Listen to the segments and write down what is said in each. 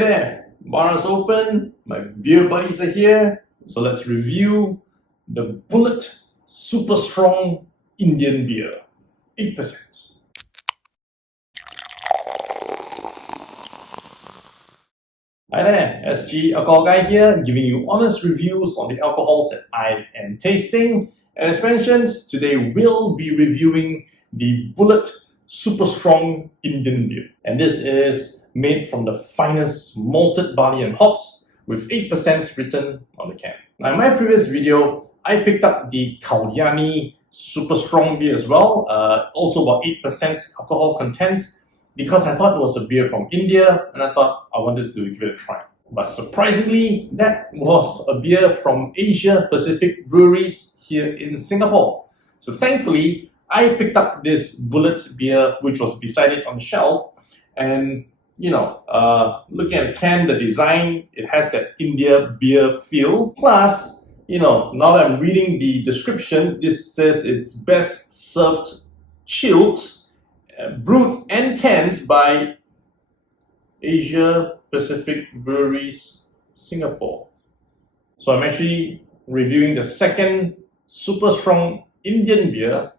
Hey there, bar is open, my beer buddies are here, so let's review the Bullet Super Strong Indian Beer, 8%. Hi there, SG Alcohol Guy here, giving you honest reviews on the alcohols that I am tasting. And as mentioned, today we'll be reviewing the Bullet Super Strong Indian Beer. And this is made from the finest malted barley and hops with 8% written on the can. Now in my previous video, I picked up the Kalyani Super Strong Beer as well, also about 8% alcohol content, because I thought it was a beer from India and I thought I wanted to give it a try. But surprisingly, that was a beer from Asia Pacific breweries here in Singapore. So thankfully, I picked up this Bullet beer, which was beside it on the shelf, and looking at the can, the design, it has that India beer feel. Plus, now that I'm reading the description, this says it's best served chilled, brewed and canned by Asia Pacific Breweries Singapore. So I'm actually reviewing the second super strong Indian beer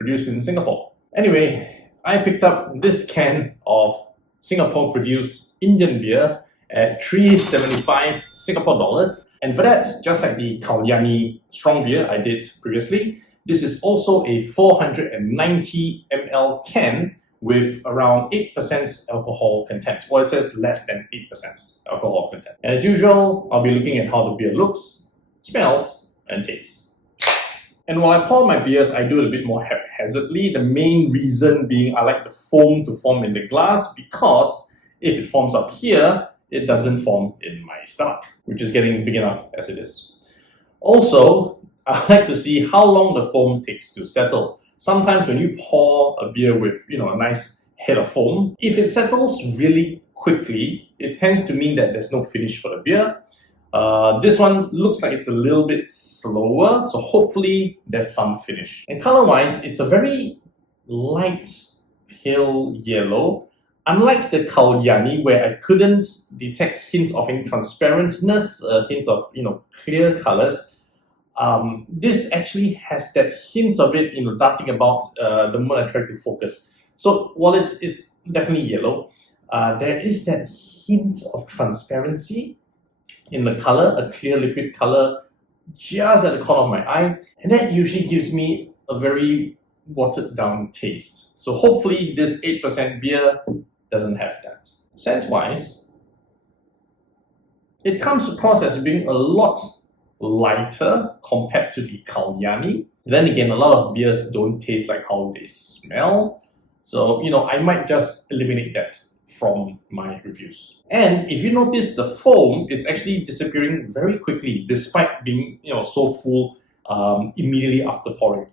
produced in Singapore. Anyway, I picked up this can of Singapore produced Indian beer at 375 Singapore dollars. And for that, just like the Kalyani strong beer I did previously, this is also a 490 ml can with around 8% alcohol content. Well, it says less than 8% alcohol content. And as usual, I'll be looking at how the beer looks, smells, and tastes. And while I pour my beers, I do it a bit more haphazardly. The main reason being I like the foam to form in the glass, because if it forms up here, it doesn't form in my stomach, which is getting big enough as it is. Also, I like to see how long the foam takes to settle. Sometimes when you pour a beer with a nice head of foam, if it settles really quickly, it tends to mean that there's no finish for the beer. This one looks like it's a little bit slower, so hopefully there's some finish. And color-wise, it's a very light pale yellow. Unlike the Kalyani, where I couldn't detect hints of any transparentness, hints of clear colors, this actually has that hint of it darting about the moment I try to focus. So while it's definitely yellow, there is that hint of transparency in the color, a clear liquid color just at the corner of my eye, and that usually gives me a very watered down taste. So hopefully this 8% beer doesn't have that. Scent-wise, it comes across as being a lot lighter compared to the Kalyani. Then again, a lot of beers don't taste like how they smell. So, I might just eliminate that from my reviews. And if you notice the foam, it's actually disappearing very quickly despite being so full immediately after pouring.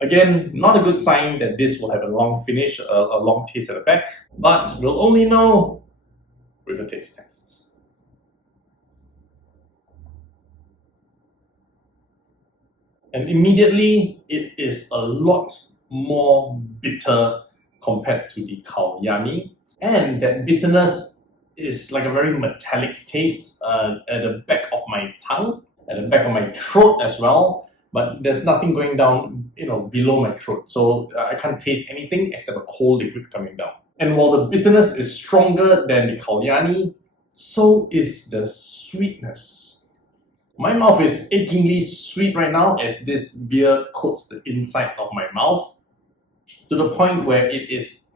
Again, not a good sign that this will have a long finish, a long taste at the back, but we'll only know with a taste test. And immediately, it is a lot more bitter compared to the Kalyani. And that bitterness is like a very metallic taste at the back of my tongue, at the back of my throat as well. But there's nothing going down, below my throat. So I can't taste anything except a cold liquid coming down. And while the bitterness is stronger than the Kalyani, so is the sweetness. My mouth is achingly sweet right now as this beer coats the inside of my mouth to the point where it is,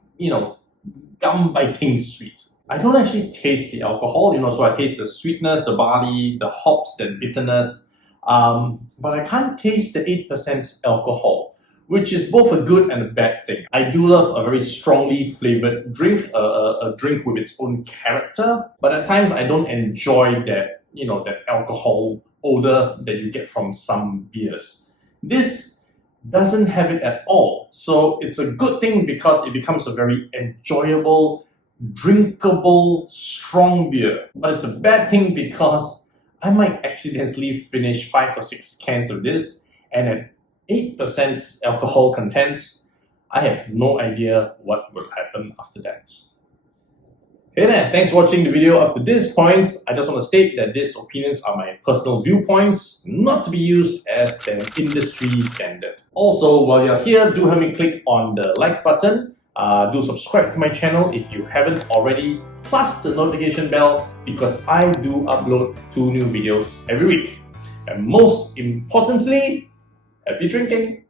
gum-biting sweet. I don't actually taste the alcohol, so I taste the sweetness, the barley, the hops, the bitterness, but I can't taste the 8% alcohol, which is both a good and a bad thing. I do love a very strongly flavored drink, a drink with its own character, but at times I don't enjoy that, that alcohol odor that you get from some beers. This doesn't have it at all. So it's a good thing because it becomes a very enjoyable, drinkable, strong beer. But it's a bad thing because I might accidentally finish 5 or 6 cans of this, and at 8% alcohol content, I have no idea what will happen after that. Hey there, thanks for watching the video up to this point. I just want to state that these opinions are my personal viewpoints, not to be used as an industry standard. Also, while you're here, do help me click on the like button. Do subscribe to my channel if you haven't already, plus the notification bell because I do upload 2 new videos every week. And most importantly, happy drinking!